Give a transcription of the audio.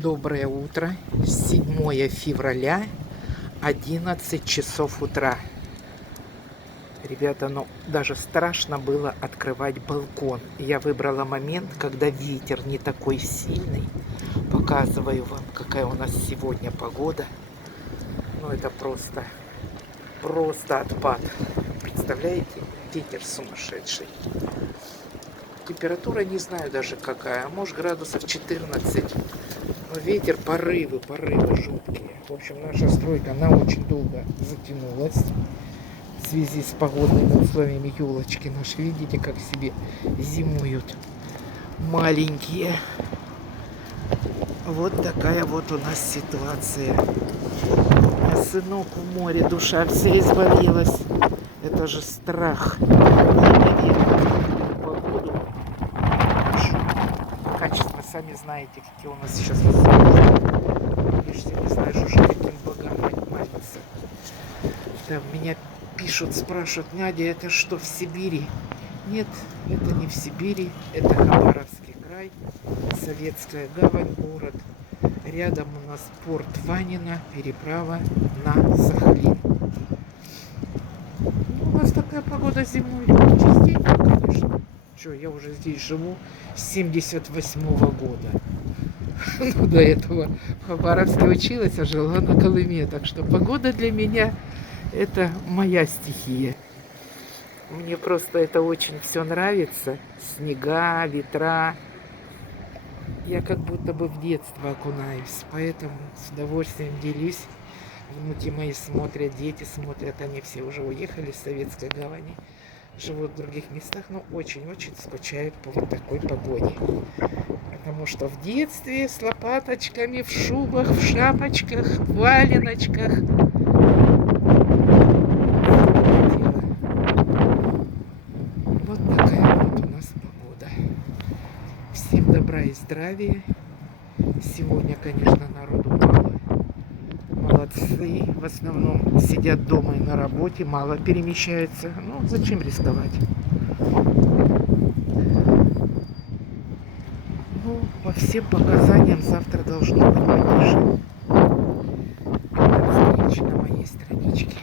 Доброе утро, 7 февраля, 11 часов утра. Ребята, ну даже страшно было открывать балкон. Я выбрала момент, когда ветер не такой сильный. Показываю вам, какая у нас сегодня погода. Ну это просто отпад. Представляете, ветер сумасшедший. Температура не знаю даже какая, может градусов 14. Но ветер, порывы жуткие. В общем, наша стройка, она очень долго затянулась в связи с погодными условиями. Елочки наши, видите, как себе зимуют маленькие. Вот такая вот у нас ситуация. А сынок в море, душа вся избавилась. Это же страх. Погоду. Качество, сами знаете, какие у нас сейчас условия. Видишь, не знаешь уже, каким богам молиться. Там меня пишут, спрашивают: Надя, это что, в Сибири? Нет, это не в Сибири, это Хабаровский край, Советская гавань, город. Рядом у нас порт Ванино, переправа на Сахалин. Ну, у нас такая погода зимой. Частенько, конечно. Что, я уже здесь живу с 78-го года. Ну, до этого в Хабаровске училась, а жила на Колыме. Так что погода для меня — это моя стихия. Мне просто это очень все нравится. Снега, ветра. Я как будто бы в детство окунаюсь. Поэтому с удовольствием делюсь. Внуки мои смотрят, дети смотрят. Они все уже уехали с Советской гавани. Живут в других местах, но очень-очень скучают по вот такой погоде. Потому что в детстве с лопаточками, в шубах, в шапочках, в валеночках. Вот такая вот у нас погода. Всем добра и здравия. Сегодня, конечно, народу мало. Молодцы. В основном сидят дома и на работе, мало перемещаются. Ну, зачем рисковать? Ну, по всем показаниям завтра должно быть потише. Встречи на моей страничке.